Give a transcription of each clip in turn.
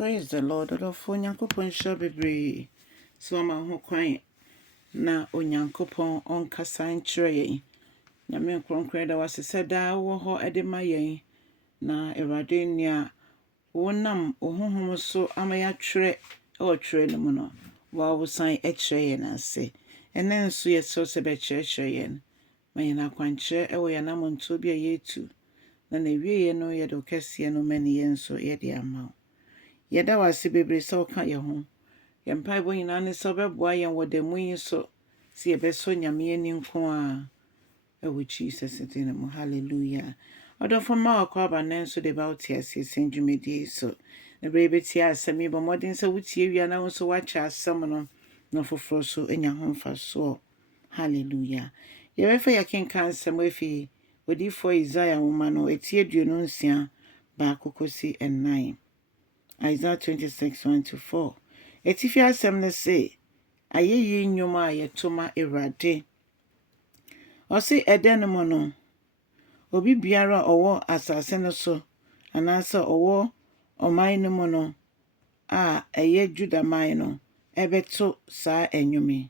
Praise the Lord. Adolfo Nyankopon sha bebre. So ma ho kwan na Onyankopon onkasa nkyerɛ yɛn. Nyame kronkron da wasese da wo ho ede ma yɛn. Na Awurade nia wonam ohonhom so amaya twerɛ ɛwɔ twerɛ no mu no. Wa wo san ɛkyerɛ yɛn ase. Ɛnɛ nso yɛ so se bɛkyerɛkyerɛ yɛn. Ma yɛn akwankyerɛ ɛwɔ yɛn amonto bi a yɛtu. Na wie yɛn no yɛde okɛseɛ no mani yɛn so yɛde ama. Yɛda wase bebre sɛ ɔka yɛn ho. Yɛn mpaebɔ nyinaa ne sɛ ɔbɛboa yɛn wɔ da mu yi so. Si yɛbɛsɔ Nyame ani nko a. Ɛwɔ Jesus din mu. Hallelujah. Ɔdɔfo ma Akwaaba nan so de ba wote ase sen dwumedie so. Na bere betie asɛm yi bɔ mmɔden sɛ wotie wia na wo so wakyɛ asɛm no na foforo so anya ho mfasoɔ. Hallelujah. Yɛbɛfa yɛkenka asɛm afi Odiyifoɔ Isaiah nwoma no etie 26 baako kɔsi 9. Isaiah 26:1-4. Etifi asɛm ne se ayeyi nnwom a yɛtoma Awurade. Ɔse ɛdɛ no mu no obi biara ɔwɔ asase no so anaasɛ ɔwɔ ɔman no mu no a ɛyɛ Judaman no ɛbɛto saa nnwom.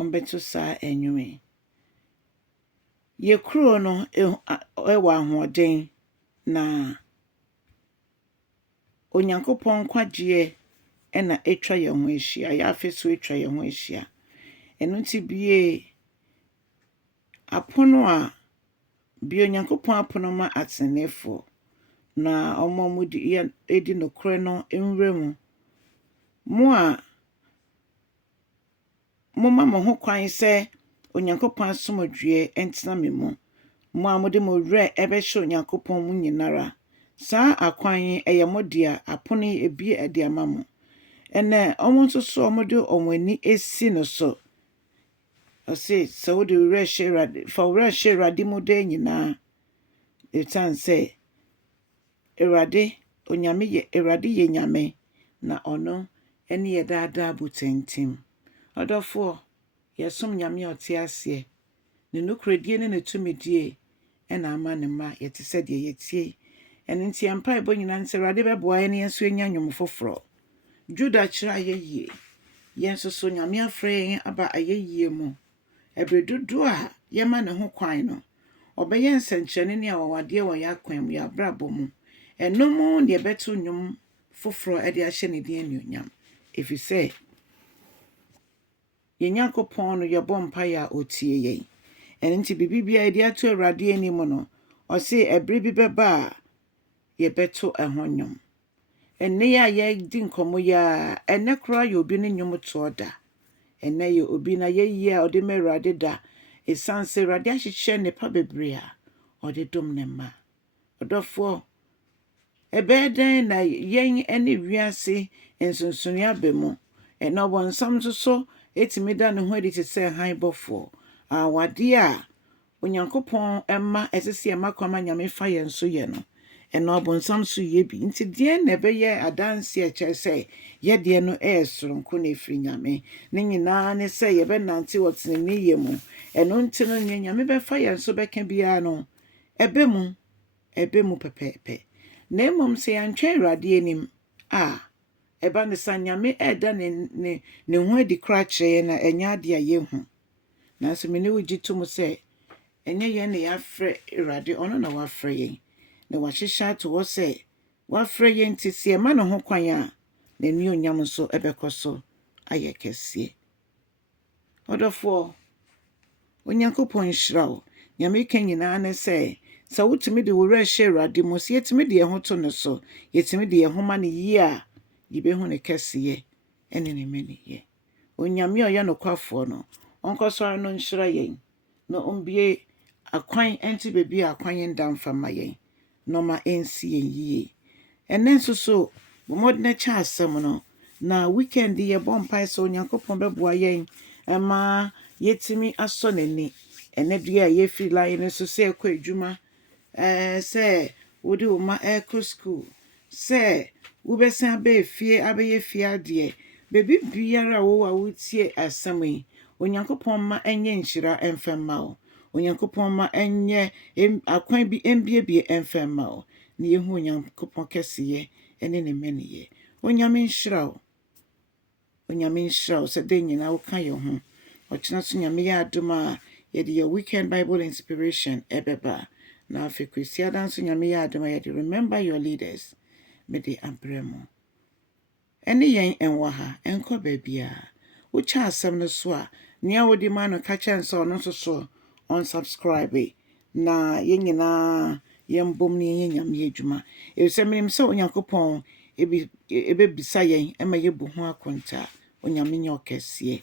Ɔmbɛto saa nnwom. Ye kuro no ɛwɔ ahoɔden na Onyankopɔn kwagye ɛna etwa yɛn ho ahyia. Yɛafe so etwa yɛn ho ahyia. Ɛno nti bie apono a bie Onyankopɔn apono ma atenefo na ɔmo edi nokore no nwura mu. Mo a moma mo ho kwan sɛ Onyankopɔn asomdwie entena me mu. Mo a mode mo wura ɛbɛhyɛ Onyankopɔn mu nyinara. Saa akwan ɛyɛ mo dia apono ebi ade ama mo. Ene ɔmo nso so ɔmo de ɔmo ani esi no so. Ɔse sɛ wode wura hyɛ Awurade fa wura hyɛ Awurade mu da nyinaa. Etan sɛ Awurade Onyame yɛ Awurade yɛ Nyame na ɔno ɛne yɛ daadaa butentim. Ɔdɔfo yɛsom Nyame ɔte aseɛ. Ne nokredie ne ne tumidie ɛna ama ne ma yɛte sɛ de yɛtie. Ɛno nti mpaebɔ nyinaa sɛ Awurade bɛboa yɛn yɛn so anya nnwom foforo. Juda kyerɛ ayɛyie. Yɛn so so Nyame afrɛ yɛn aba ayɛyie mu. Ɛbere dodo a yɛma ne ho kwan no. Ɔbɛyɛ nsɛnkyerɛnne ne awawadeɛ wɔ yɛ akwan mu yɛ abrabɔ mu. Ɛno mu ne yɛbɛto nnwom foforo ɛde ahyɛ ne din anuonyam. Efisɛ yɛn Nyankopɔn no yɛbɔ mpaeɛ a otie yɛn. Ɛno nti bibibia yɛde ato Awurade anim no. Ɔse ɛbere bi bɛba a yɛbɛto ɛho nnwom. Ɛnɛ yɛ yɛdi nkɔmmɔ yɛ ɛnɛ kora yɛ obi ne nnwom to da. Ɛnɛ yɛ obi na yɛyie a ɔde ma Awurade da. Esan sɛ Awurade ahyehyɛ nepa bebree a ɔde dom ne ma. Ɔdɔfo ɛbɛyɛ dɛn na yɛn ɛne wiase nsonsono aba mu. Ɛna ɔbɔnsam nso so etimi da ne ho adi te sɛ han bɔfo. Awade a Onyankopɔn ɛma ɛsese ɛma kwama Nyame fa yɛn so yɛ no. Ɛna ɔbɔnsam so yɛ bi. Nti deɛ na ɛbɛyɛ adanse ɛkyerɛ sɛ yɛdeɛ no soronko na efiri Nyame. Ne nyinaa ne sɛ yɛbɛnante wɔ tenenee mu. Ɛno nti no ne Nyame bɛfa yɛn so bɛka biara no ɛbɛ mu pɛpɛɛpɛ. Na mmom sɛ yɛantwɛn Awurade anim a ɛba ne sa Nyame ɛda ne ho adi kora kyerɛ yɛn na ɛnyɛ ade a yɛhu. Nanso me ne wo gye to mu sɛ ɛnyɛ yɛn na yɛafrɛ Awurade ɔno na wafrɛ yɛn. Na wahyehyɛ ato hɔ sɛ wafrɛ yɛn nti sɛ ɛma ne ho kwan a n'anuonyam nso ɛbɛkɔ so ayɛ kɛseɛ. Ɔdɔfoɔ Onyankopɔn hyira wo. Nyame ka nyinaa ne sɛ wotumi de wura hyɛ Awurade mu sɛ yɛtumi de yɛn ho to no so yɛtumi de yɛn ho ma ne yie a yɛbɛhu ne kɛseɛ ɛne ne mɛneyɛ. Onyame a ɔyɛ nokwafoɔ no ɔnkɔsɔre no nhyira yɛn na ɔmbie akwan ɛnti beebi a akwan yɛn da mfa ma yɛn. Noma ensi yɛn yie. Ɛnɛ nso so bɔmmɔden kyɛ asɛm no na weekend yɛbɔ mpae sɛ Onyankopɔn bɛboa yɛn ɛma yɛtumi asɔ n'ani. Ɛnɛ dua a yɛfiri line nso sɛ ɛkɔ adwuma sɛ wode wo ma ɛkɔ school sɛ wobɛsan abɛyɛ fie abɛyɛ fie adeɛ bebi biara a wo a wotie asɛm yi Onyankopɔn ma ɛnyɛ nhyira ɛmfa ma wo. Onyankopɔn ma ɛnyɛ akwan bi embiebie ɛmfa ma wo. Ne yehu Onyankopɔn kɛseɛ ene ne meneye onyame nhyira wo sɛ de nyina wo ka yɛ ho ɔkyena so nyame yɛ adom a yɛde yɛ weekend bible inspiration ebeba na afi kwesiada nso nyame yɛ adom a yɛde remember your leaders mede abrɛ ene yɛn enwɔ ha enko baabia wo cha asɛm no so a nea wodi ma no ka kyɛn sɛ ɔno nso so on subscribe na yɛn nyinaa yɛn bom ne yɛn nyame adwuma sɛ menim sɛ onyankopɔn ebisa yɛn ema yɛbu ho akonta onyame nyɛ ɔkɛseɛ